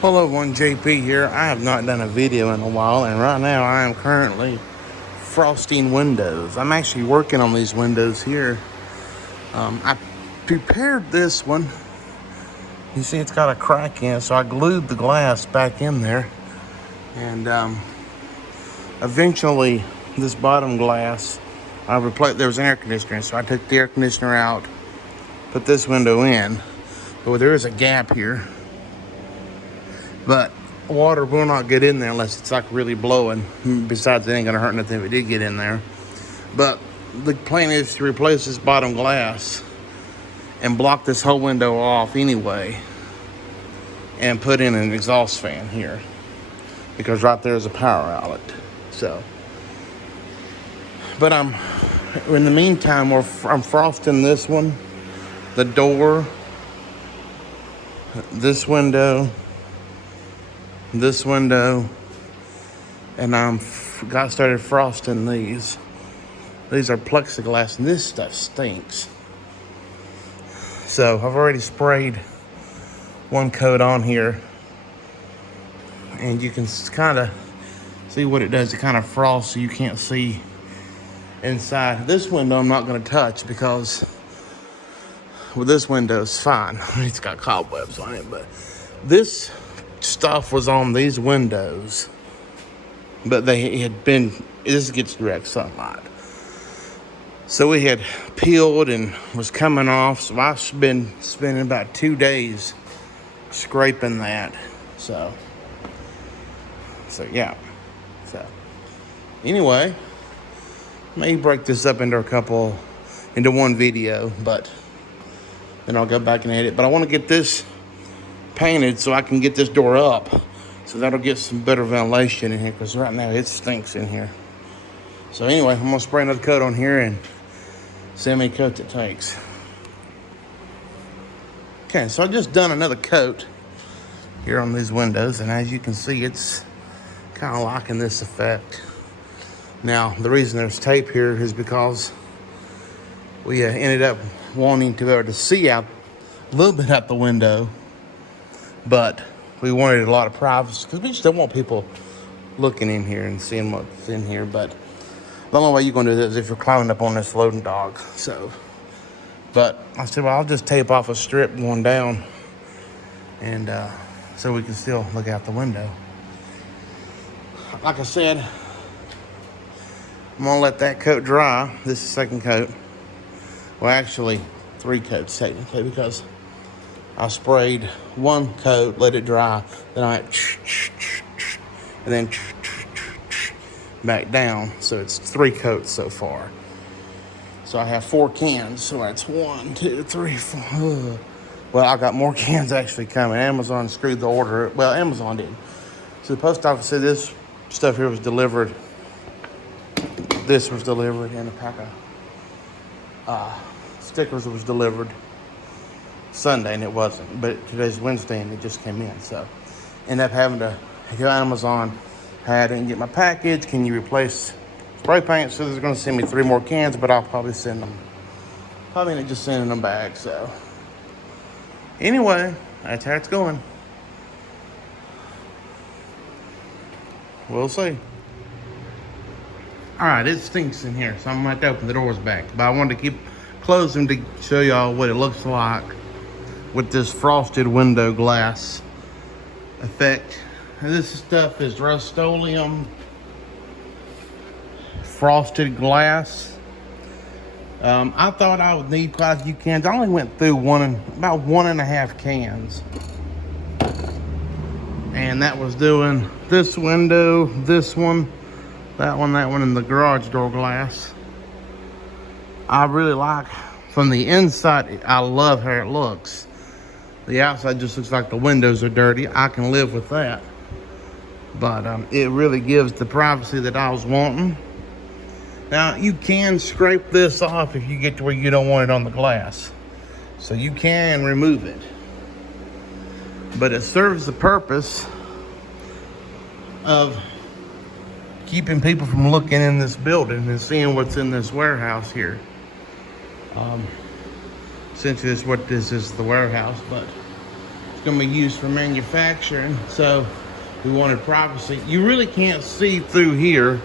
Hello, everyone, JP here. I have not done a video in a while, and right now I am currently frosting windows. I'm actually working on these windows here. I prepared this one. You see it's got a crack in it, so I glued the glass back in there. And eventually, this bottom glass, I replaced. There was an air conditioner, so I took the air conditioner out, put this window in. But there is a gap here. But water will not get in there unless it's like really blowing. Besides, it ain't gonna hurt nothing if it did get in there. But the plan is to replace this bottom glass and block this whole window off anyway, and put in an exhaust fan here because right there is a power outlet. So, but in the meantime, I'm frosting this one, the door, this window, and got started frosting these. These are plexiglass, and this stuff stinks. So I've already sprayed one coat on here, and you can kind of see what it does. It kind of frosts so you can't see inside. This window I'm not going to touch because well, this window is fine. It's got cobwebs on it, but this stuff was on these windows, but this gets direct sunlight, so we had peeled and was coming off. So I've been spending about 2 days scraping that. So yeah. So anyway, maybe break this up into one video, but then I'll go back and edit. But I want to get this painted so I can get this door up, so that'll get some better ventilation in here, because right now it stinks in here. So anyway, I'm gonna spray another coat on here and see how many coats it takes. Okay, so I just done another coat here on these windows, and as you can see, it's kind of liking this effect. Now, the reason there's tape here is because we ended up wanting to be able to see out a little bit out the window, but we wanted a lot of privacy because we just don't want people looking in here and seeing what's in here. But the only way you're going to do that is if you're climbing up on this loading dock. So, but I said, well, I'll just tape off a strip going down, and so we can still look out the window. Like I said, I'm going to let that coat dry. This is the second coat. Well, actually, 3 coats technically, because I sprayed one coat, let it dry, then and then back down. So it's 3 coats so far. So I have 4 cans. So that's 1, 2, 3, 4. Well, I got more cans actually coming. Amazon screwed the order. Well, Amazon did. So the post office said this stuff here was delivered. This was delivered, and a pack of stickers was delivered Sunday, and it wasn't. But today's Wednesday, and it just came in. So ended up having to go to Amazon. I didn't get my package. Can you replace spray paint? So they're going to send me 3 more cans, but I'll probably send them. Probably end up just sending them back. So anyway, that's how it's going. We'll see. All right, it stinks in here, so I'm going to have to open the doors back. But I wanted to keep closing to show y'all what it looks like with this frosted window glass effect. And this stuff is Rust-Oleum frosted glass. I thought I would need quite a few cans. I only went through about 1.5 cans. And that was doing this window, this one, that one, and the garage door glass. I really like, from the inside, I love how it looks. The outside just looks like the windows are dirty. I can live with that. But it really gives the privacy that I was wanting. Now, you can scrape this off if you get to where you don't want it on the glass. So you can remove it. But it serves the purpose of keeping people from looking in this building and seeing what's in this warehouse here. Essentially, that's what this is, the warehouse. But It's gonna be used for manufacturing, so we wanted privacy. You really can't see through here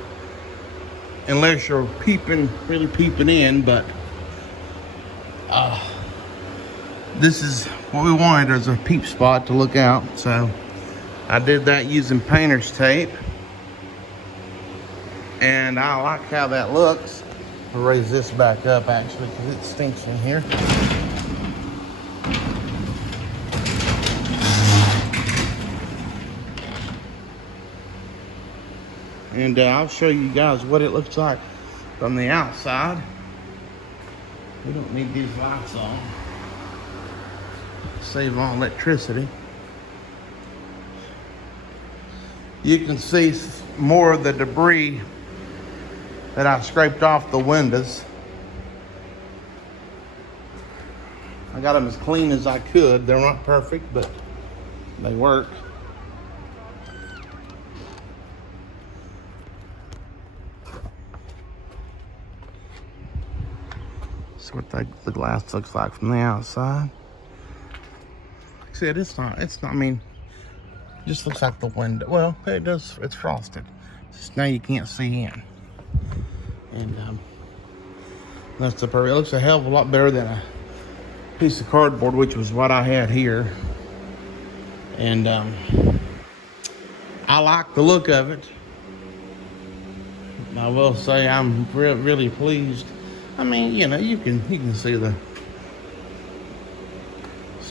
unless you're really peeping in, but this is what we wanted as a peep spot to look out. So I did that using painter's tape, and I like how that looks. I'll raise this back up actually because it stinks in here. And I'll show you guys what it looks like from the outside. We don't need these lights on. Save on electricity. You can see more of the debris that I scraped off the windows. I got them as clean as I could. They're not perfect, but they work. That's what the glass looks like from the outside. Like I said, it's not, I mean, it just looks like the window. Well, it does, it's frosted. Just now you can't see in. And that's the perfect, it looks a hell of a lot better than a piece of cardboard, which was what I had here. And I like the look of it. I will say I'm really pleased. I mean, you know, you can see it's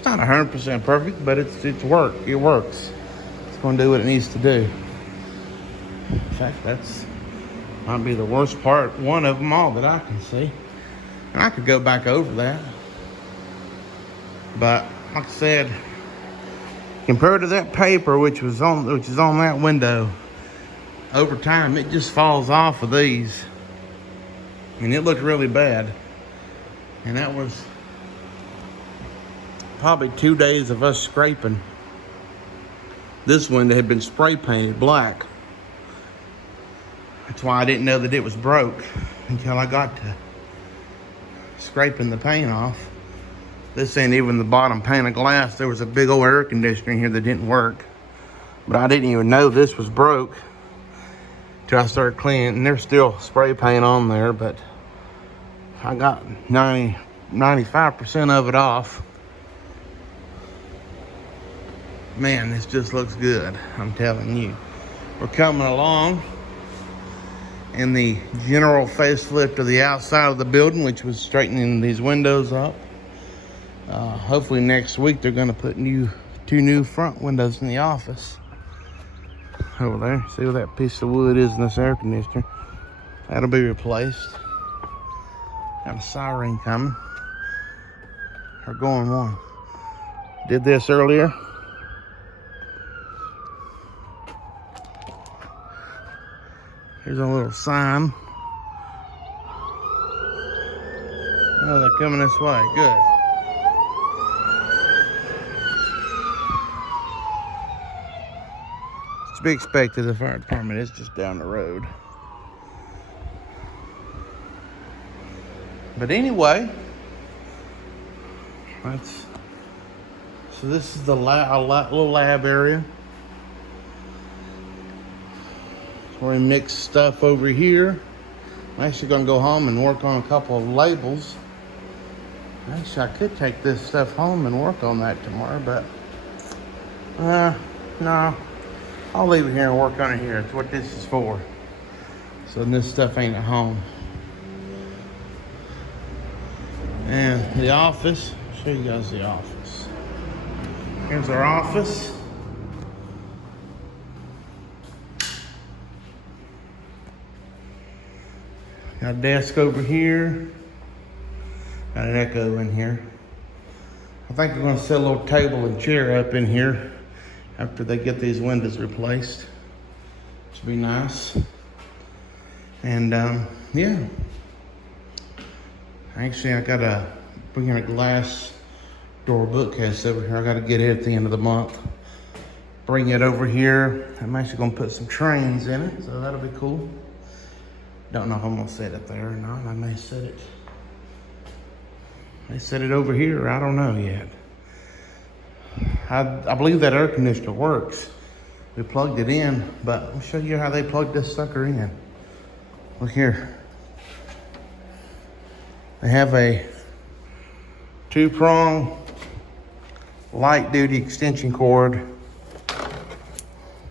not 100% perfect, but it works. It's going to do what it needs to do. In fact, that's might be the worst part, one of them all that I can see. And I could go back over that. But like I said, compared to that paper which is on that window, over time it just falls off of these. And it looked really bad. And that was probably 2 days of us scraping. This window had been spray painted black. That's why I didn't know that it was broke until I got to scraping the paint off. This ain't even the bottom pane of glass. There was a big old air conditioner in here that didn't work. But I didn't even know this was broke till I started cleaning. And there's still spray paint on there, but I got 95% of it off. Man, this just looks good, I'm telling you. We're coming along in the general facelift of the outside of the building, which was straightening these windows up. Hopefully next week they're going to put two new front windows in the office. Over there, see where that piece of wood is in this air conditioner? That'll be replaced. Got a siren coming. Or going one. Did this earlier. Here's a little sign. Oh, they're coming this way. Good. It's to be expected. The fire department is just down the road. But anyway, so this is the little lab area. Where we mix stuff over here. I'm actually going to go home and work on a couple of labels. Actually, I could take this stuff home and work on that tomorrow, but no. I'll leave it here and work on it here. It's what this is for. So this stuff ain't at home. And the office. I'll show you guys the office. Here's our office. Got a desk over here. Got an echo in here. I think we're going to set a little table and chair up in here after they get these windows replaced. Should be nice. And yeah. Actually, I got to bring in a glass door bookcase over here. I got to get it at the end of the month. Bring it over here. I'm actually going to put some trains in it, so that'll be cool. Don't know if I'm gonna set it there or not. I may set it over here. I don't know yet. I believe that air conditioner works. We plugged it in, but I'll show you how they plugged this sucker in. Look here. They have a 2-prong light duty extension cord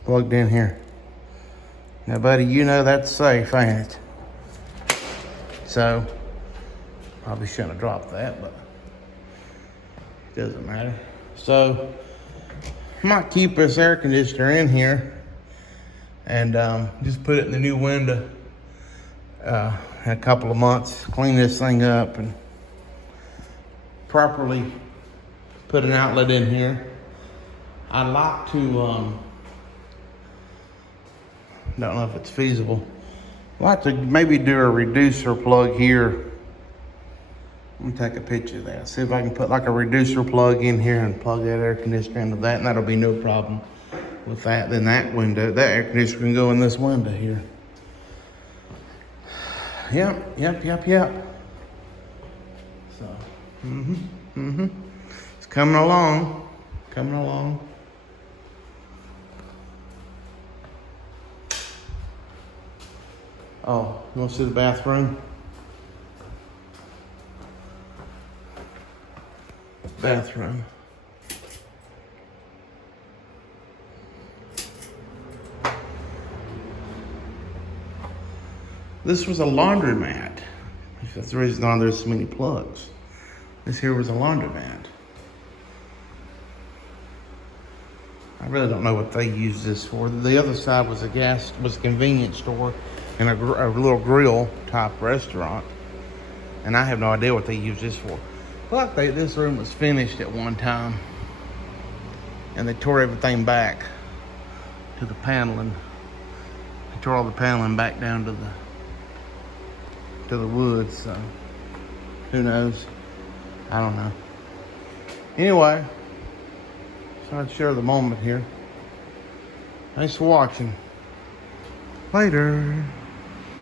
plugged in here. Now, buddy, you know that's safe, ain't it? So, probably shouldn't have dropped that, but it doesn't matter. So, I might keep this air conditioner in here and just put it in the new window in a couple of months. Clean this thing up and properly put an outlet in here. I'd like to, don't know if it's feasible. I'd like to maybe do a reducer plug here. Let me take a picture of that. See if I can put like a reducer plug in here and plug that air conditioner into that, and that'll be no problem with that. Then that window, that air conditioner can go in this window here. Yep. So, it's coming along. Oh, you want to see the bathroom? Bathroom. This was a laundromat. That's the reason why there's so many plugs. This here was a laundromat. I really don't know what they used this for. The other side was a convenience store and a little grill type restaurant. And I have no idea what they used this for. But this room was finished at one time, and they tore everything back to the paneling. They tore all the paneling back down to the wood. So who knows? I don't know. Anyway, so I'd share the moment here. Thanks for watching. Later.